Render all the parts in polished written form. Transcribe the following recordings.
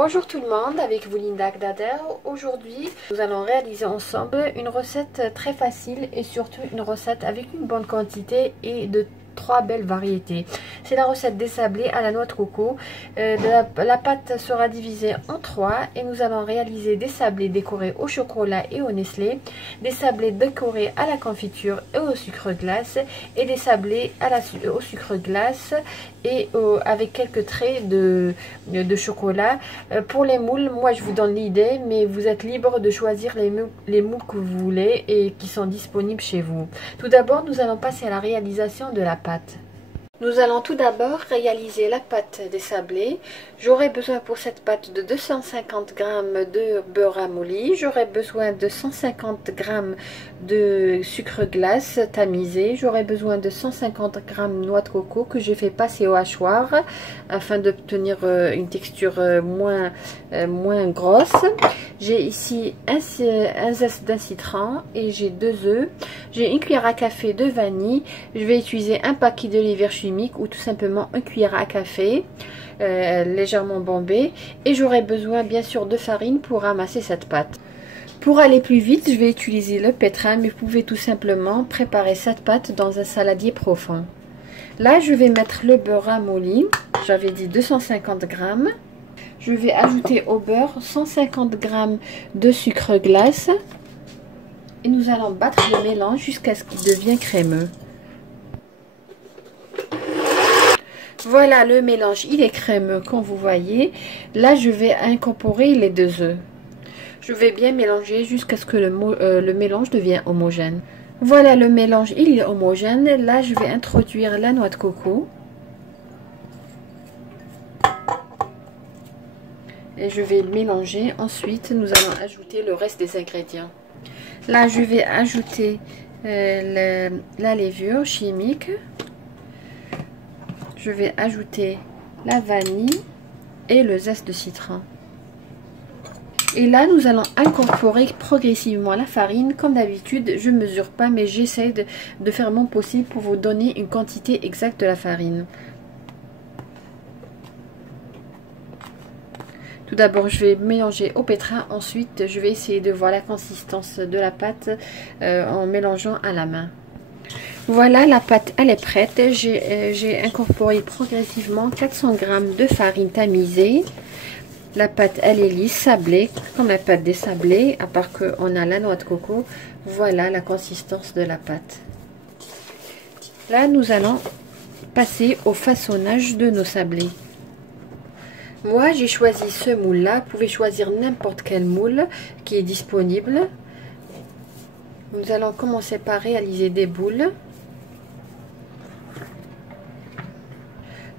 Bonjour tout le monde, avec vous Linda Gdader. Aujourd'hui, nous allons réaliser ensemble une recette très facile et surtout une recette avec une bonne quantité et de 3 belles variétés. C'est la recette des sablés à la noix de coco. La pâte sera divisée en 3 et nous allons réaliser des sablés décorés au chocolat et au Nestlé, des sablés décorés à la confiture et au sucre glace et des sablés au sucre glace et avec quelques traits de chocolat. Pour les moules, moi je vous donne l'idée, mais vous êtes libre de choisir les moules que vous voulez et qui sont disponibles chez vous. Tout d'abord, nous allons passer à la réalisation de la pâte. Nous allons tout d'abord réaliser la pâte des sablés. J'aurai besoin pour cette pâte de 250 g de beurre ramolli. J'aurai besoin de 150 g de sucre glace tamisé. J'aurai besoin de 150 g de noix de coco que j'ai fait passer au hachoir afin d'obtenir une texture moins grosse. J'ai ici un zeste d'un citron et j'ai 2 œufs. J'ai une cuillère à café de vanille. Je vais utiliser un paquet de levure chimique ou tout simplement une cuillère à café légèrement bombée, et j'aurai besoin bien sûr de farine pour ramasser cette pâte. Pour aller plus vite, je vais utiliser le pétrin, mais vous pouvez tout simplement préparer cette pâte dans un saladier profond. Là, je vais mettre le beurre ramolli, j'avais dit 250 g. Je vais ajouter au beurre 150 g de sucre glace et nous allons battre le mélange jusqu'à ce qu'il devienne crémeux. Voilà, le mélange, il est crémeux comme vous voyez. Là, je vais incorporer les 2 œufs. Je vais bien mélanger jusqu'à ce que le mélange devienne homogène. Voilà, le mélange, il est homogène. Là, je vais introduire la noix de coco. Et je vais mélanger. Ensuite, nous allons ajouter le reste des ingrédients. Là, je vais ajouter la levure chimique. Je vais ajouter la vanille et le zeste de citron. Et là, nous allons incorporer progressivement la farine. Comme d'habitude, je ne mesure pas, mais j'essaie de faire mon possible pour vous donner une quantité exacte de la farine. Tout d'abord, je vais mélanger au pétrin. Ensuite, je vais essayer de voir la consistance de la pâte en mélangeant à la main. Voilà, la pâte elle est prête. J'ai incorporé progressivement 400 g de farine tamisée. La pâte elle est lisse, sablée, comme la pâte des sablés, à part qu'on a la noix de coco. Voilà la consistance de la pâte. Là, nous allons passer au façonnage de nos sablés. Moi, j'ai choisi ce moule-là. Vous pouvez choisir n'importe quel moule qui est disponible. Nous allons commencer par réaliser des boules.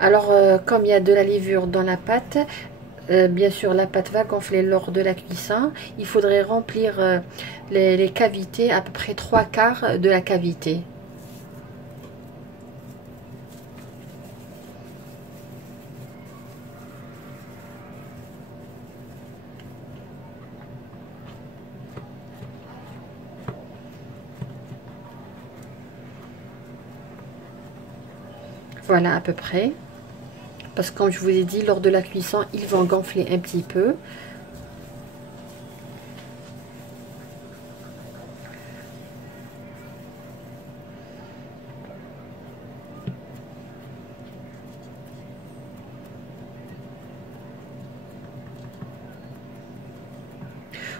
Alors, comme il y a de la levure dans la pâte, bien sûr, la pâte va gonfler lors de la cuisson. Il faudrait remplir les cavités, à peu près 3/4 de la cavité. Voilà à peu près. Parce que comme je vous ai dit, lors de la cuisson, ils vont gonfler un petit peu.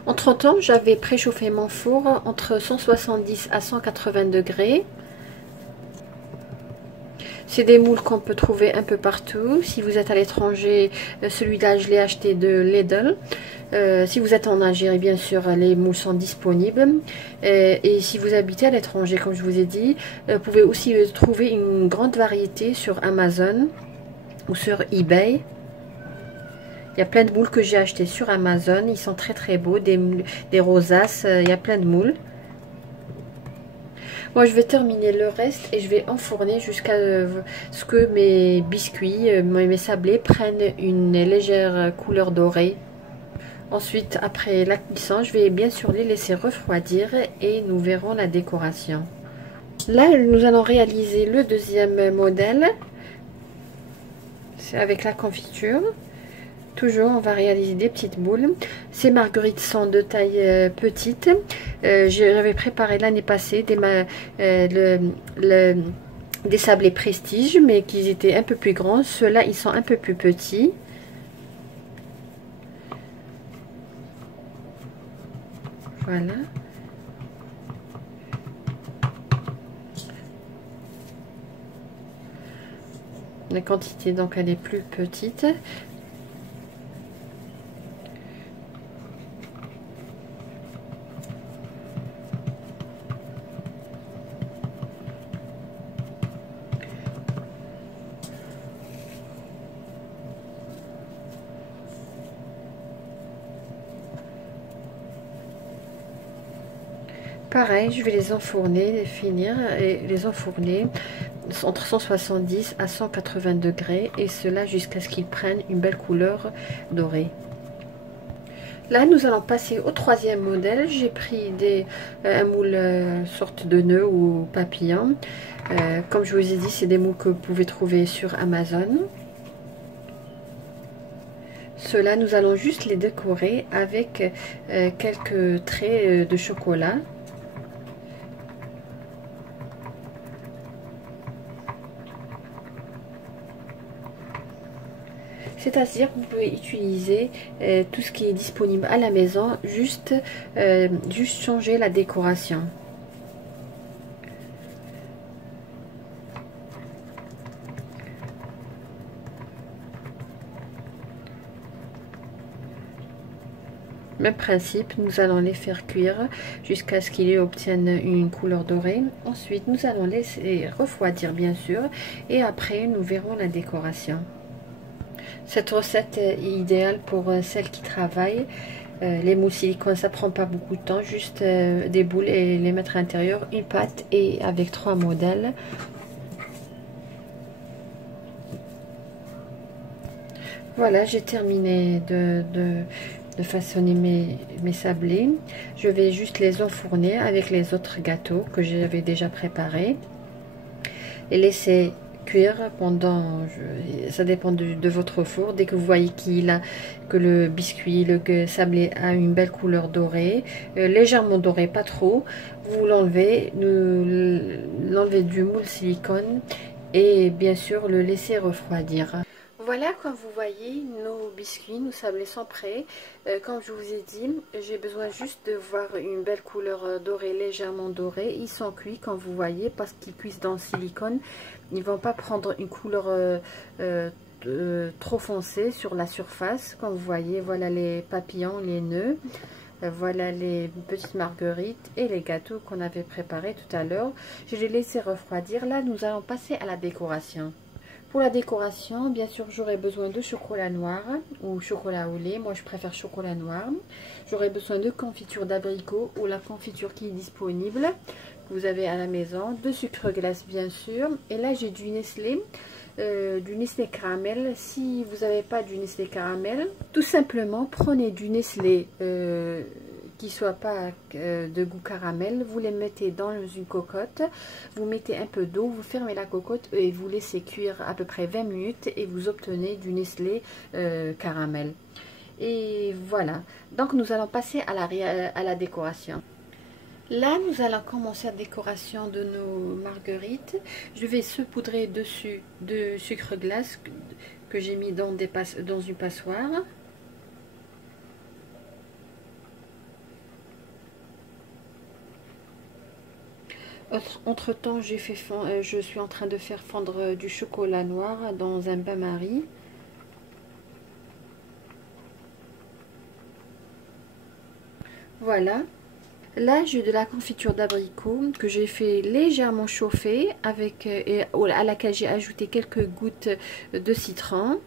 Entre-temps, j'avais préchauffé mon four entre 170 à 180 degrés. C'est des moules qu'on peut trouver un peu partout. Si vous êtes à l'étranger, celui-là, je l'ai acheté de Lidl. Si vous êtes en Algérie, bien sûr, les moules sont disponibles. Et si vous habitez à l'étranger, comme je vous ai dit, vous pouvez aussi trouver une grande variété sur Amazon ou sur eBay. Il y a plein de moules que j'ai achetés sur Amazon. Ils sont très très beaux, des rosaces. Il y a plein de moules. Moi, je vais terminer le reste et je vais enfourner jusqu'à ce que mes biscuits, mes sablés prennent une légère couleur dorée. Ensuite, après la cuisson, je vais bien sûr les laisser refroidir et nous verrons la décoration. Là, nous allons réaliser le deuxième modèle. C'est avec la confiture. Toujours, on va réaliser des petites boules. Ces marguerites sont de taille petite. J'avais préparé l'année passée des sablés prestige, mais qui étaient un peu plus grands. Ceux-là, ils sont un peu plus petits. Voilà. La quantité, donc, elle est plus petite. Pareil, je vais les enfourner, finir et les enfourner entre 170 à 180 degrés et cela jusqu'à ce qu'ils prennent une belle couleur dorée. Là, nous allons passer au troisième modèle. J'ai pris un moule sorte de nœud ou papillon. Comme je vous ai dit, c'est des moules que vous pouvez trouver sur Amazon. Ceux-là, nous allons juste les décorer avec quelques traits de chocolat. C'est-à-dire que vous pouvez utiliser tout ce qui est disponible à la maison, juste changer la décoration. Même principe, nous allons les faire cuire jusqu'à ce qu'ils obtiennent une couleur dorée. Ensuite, nous allons laisser refroidir bien sûr et après nous verrons la décoration. Cette recette est idéale pour celles qui travaillent. Les moules silicone, ça prend pas beaucoup de temps, juste des boules et les mettre à l'intérieur, une pâte et avec 3 modèles. Voilà, j'ai terminé de façonner mes sablés. Je vais juste les enfourner avec les autres gâteaux que j'avais déjà préparés et laisser cuire pendant, ça dépend de votre four. Dès que vous voyez que le biscuit, le sablé a une belle couleur dorée, légèrement dorée, pas trop, vous l'enlevez du moule silicone et bien sûr le laisser refroidir. Voilà, comme vous voyez, nos biscuits, nos sablés sont prêts. Comme je vous ai dit, j'ai besoin juste de voir une belle couleur dorée, légèrement dorée. Ils sont cuits, comme vous voyez, parce qu'ils cuisent dans le silicone. Ils ne vont pas prendre une couleur trop foncée sur la surface. Comme vous voyez, voilà les papillons, les nœuds. Voilà les petites marguerites et les gâteaux qu'on avait préparés tout à l'heure. Je les laissé refroidir. Là, nous allons passer à la décoration. Pour la décoration, bien sûr, j'aurai besoin de chocolat noir ou chocolat au lait. Moi, je préfère chocolat noir. J'aurai besoin de confiture d'abricot ou la confiture qui est disponible, que vous avez à la maison. De sucre glace, bien sûr. Et là, j'ai du Nestlé caramel. Si vous n'avez pas du Nestlé caramel, tout simplement, prenez du Nestlé qui soit pas de goût caramel, vous les mettez dans une cocotte, vous mettez un peu d'eau, vous fermez la cocotte et vous laissez cuire à peu près 20 minutes et vous obtenez du Nestlé caramel. Et voilà, donc nous allons passer à la décoration. Là, nous allons commencer la décoration de nos marguerites. Je vais saupoudrer dessus de sucre glace que j'ai mis dans une passoire. Entre temps, je suis en train de faire fondre du chocolat noir dans un bain-marie. Voilà. Là, j'ai de la confiture d'abricot que j'ai fait légèrement chauffer à laquelle j'ai ajouté quelques gouttes de citron.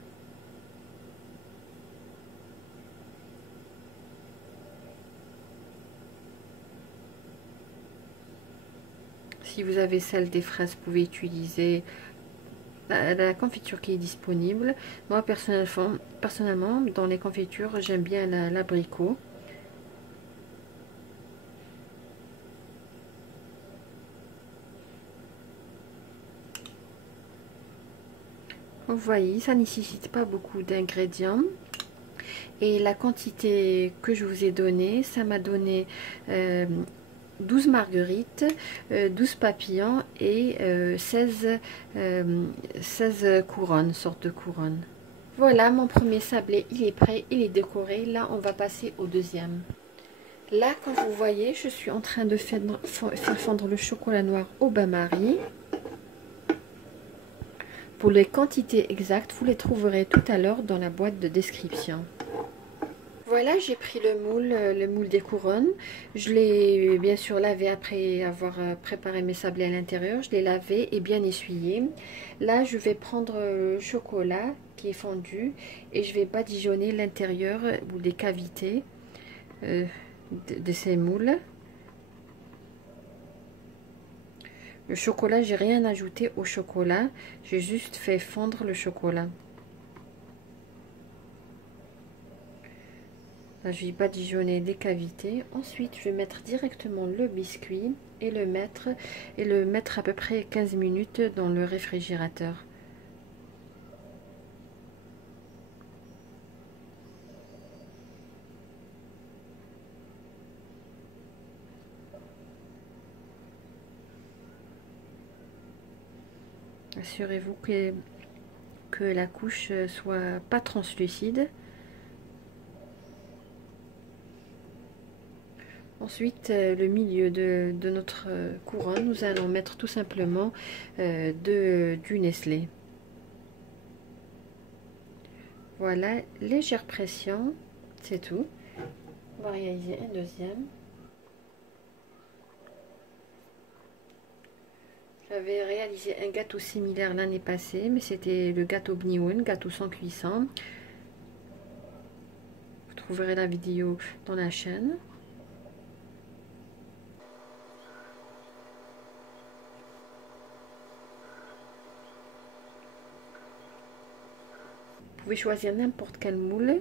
Si vous avez celle des fraises, vous pouvez utiliser la confiture qui est disponible. Moi, personnellement, dans les confitures, j'aime bien l'abricot. Vous voyez, ça ne nécessite pas beaucoup d'ingrédients. Et la quantité que je vous ai donnée, ça m'a donné 12 marguerites, 12 papillons et 16 couronnes, sortes de couronnes. Voilà, mon premier sablé, il est prêt, il est décoré. Là, on va passer au deuxième. Là, comme vous voyez, je suis en train de faire fondre le chocolat noir au bain-marie. Pour les quantités exactes, vous les trouverez tout à l'heure dans la boîte de description. Voilà, j'ai pris le moule des couronnes. Je l'ai bien sûr lavé après avoir préparé mes sablés à l'intérieur. Je l'ai lavé et bien essuyé. Là, je vais prendre le chocolat qui est fondu et je vais badigeonner l'intérieur ou les cavités de ces moules. Le chocolat, j'ai rien ajouté au chocolat. J'ai juste fait fondre le chocolat. Là, je vais badigeonner les cavités. Ensuite, je vais mettre directement le biscuit et le mettre à peu près 15 minutes dans le réfrigérateur. Assurez-vous que la couche soit pas translucide. Ensuite, le milieu de notre couronne, nous allons mettre tout simplement du Nestlé. Voilà, légère pression, c'est tout. On va réaliser un deuxième. J'avais réalisé un gâteau similaire l'année passée, mais c'était le gâteau Bniwen, gâteau sans cuisson. Vous trouverez la vidéo dans la chaîne. Vous pouvez choisir n'importe quel moule,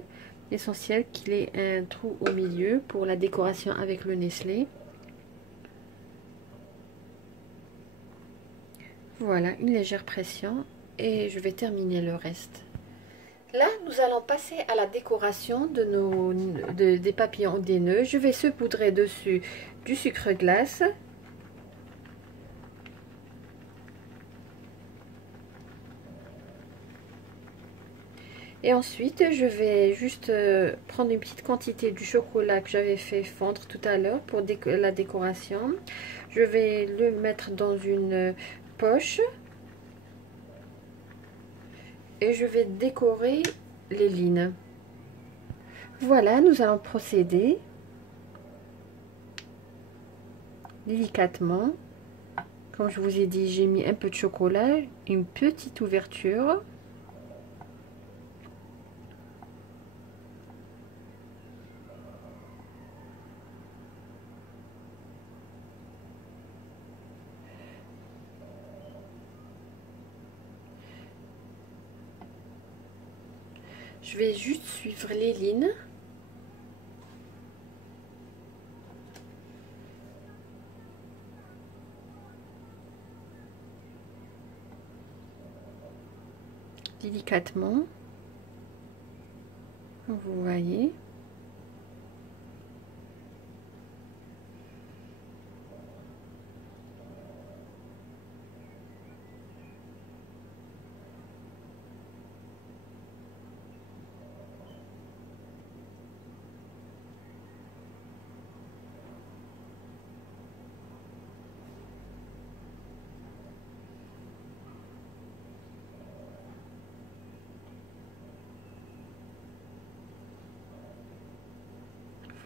l'essentiel qu'il ait un trou au milieu pour la décoration avec le Nestlé. Voilà, une légère pression et je vais terminer le reste. Là, nous allons passer à la décoration des papillons des nœuds. Je vais saupoudrer dessus du sucre glace. Et ensuite, je vais juste prendre une petite quantité du chocolat que j'avais fait fondre tout à l'heure pour la décoration. Je vais le mettre dans une poche. Et je vais décorer les lignes. Voilà, nous allons procéder délicatement. Comme je vous ai dit, j'ai mis un peu de chocolat, une petite ouverture. Je vais juste suivre les lignes. Délicatement. Vous voyez.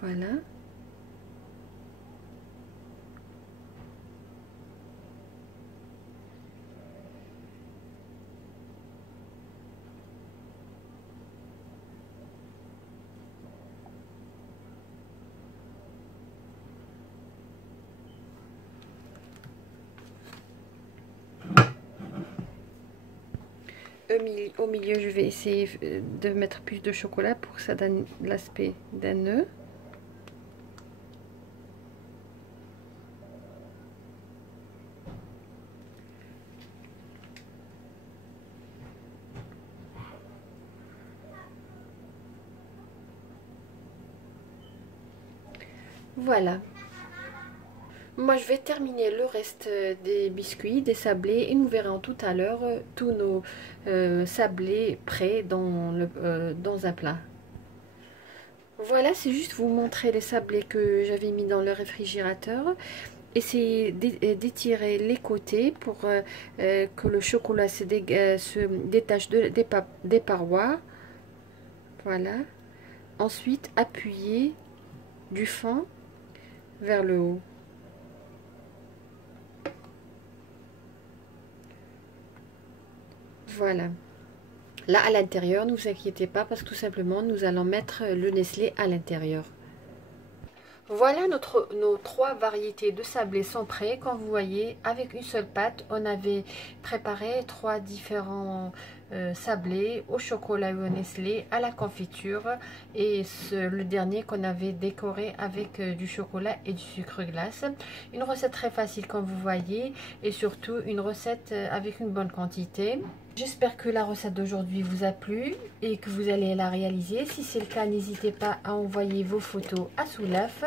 Voilà. Au milieu, je vais essayer de mettre plus de chocolat pour que ça donne l'aspect d'un nœud. Voilà. Moi, je vais terminer le reste des biscuits, des sablés, et nous verrons tout à l'heure tous nos sablés prêts dans un plat. Voilà, c'est juste vous montrer les sablés que j'avais mis dans le réfrigérateur. Essayez d'étirer les côtés pour que le chocolat se détache des parois. Voilà. Ensuite, appuyez du fond vers le haut. Voilà. Là, à l'intérieur, ne vous inquiétez pas parce que tout simplement, nous allons mettre le Nestlé à l'intérieur. Voilà, nos 3 variétés de sablés sont prêts. Comme vous voyez, avec une seule pâte, on avait préparé 3 différents sablés au chocolat et au Nestlé, à la confiture. Et le dernier qu'on avait décoré avec du chocolat et du sucre glace. Une recette très facile comme vous voyez et surtout une recette avec une bonne quantité. J'espère que la recette d'aujourd'hui vous a plu et que vous allez la réaliser. Si c'est le cas, n'hésitez pas à envoyer vos photos à Soulaf.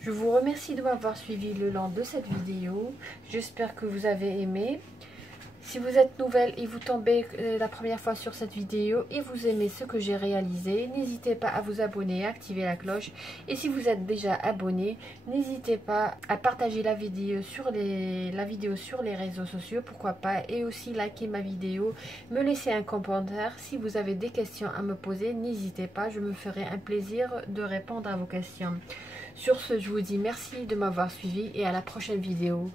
Je vous remercie de m'avoir suivi le long de cette vidéo. J'espère que vous avez aimé. Si vous êtes nouvelle et vous tombez la première fois sur cette vidéo et vous aimez ce que j'ai réalisé, n'hésitez pas à vous abonner et à activer la cloche. Et si vous êtes déjà abonné, n'hésitez pas à partager la vidéo sur les réseaux sociaux, pourquoi pas, et aussi liker ma vidéo, me laisser un commentaire. Si vous avez des questions à me poser, n'hésitez pas, je me ferai un plaisir de répondre à vos questions. Sur ce, je vous dis merci de m'avoir suivi et à la prochaine vidéo.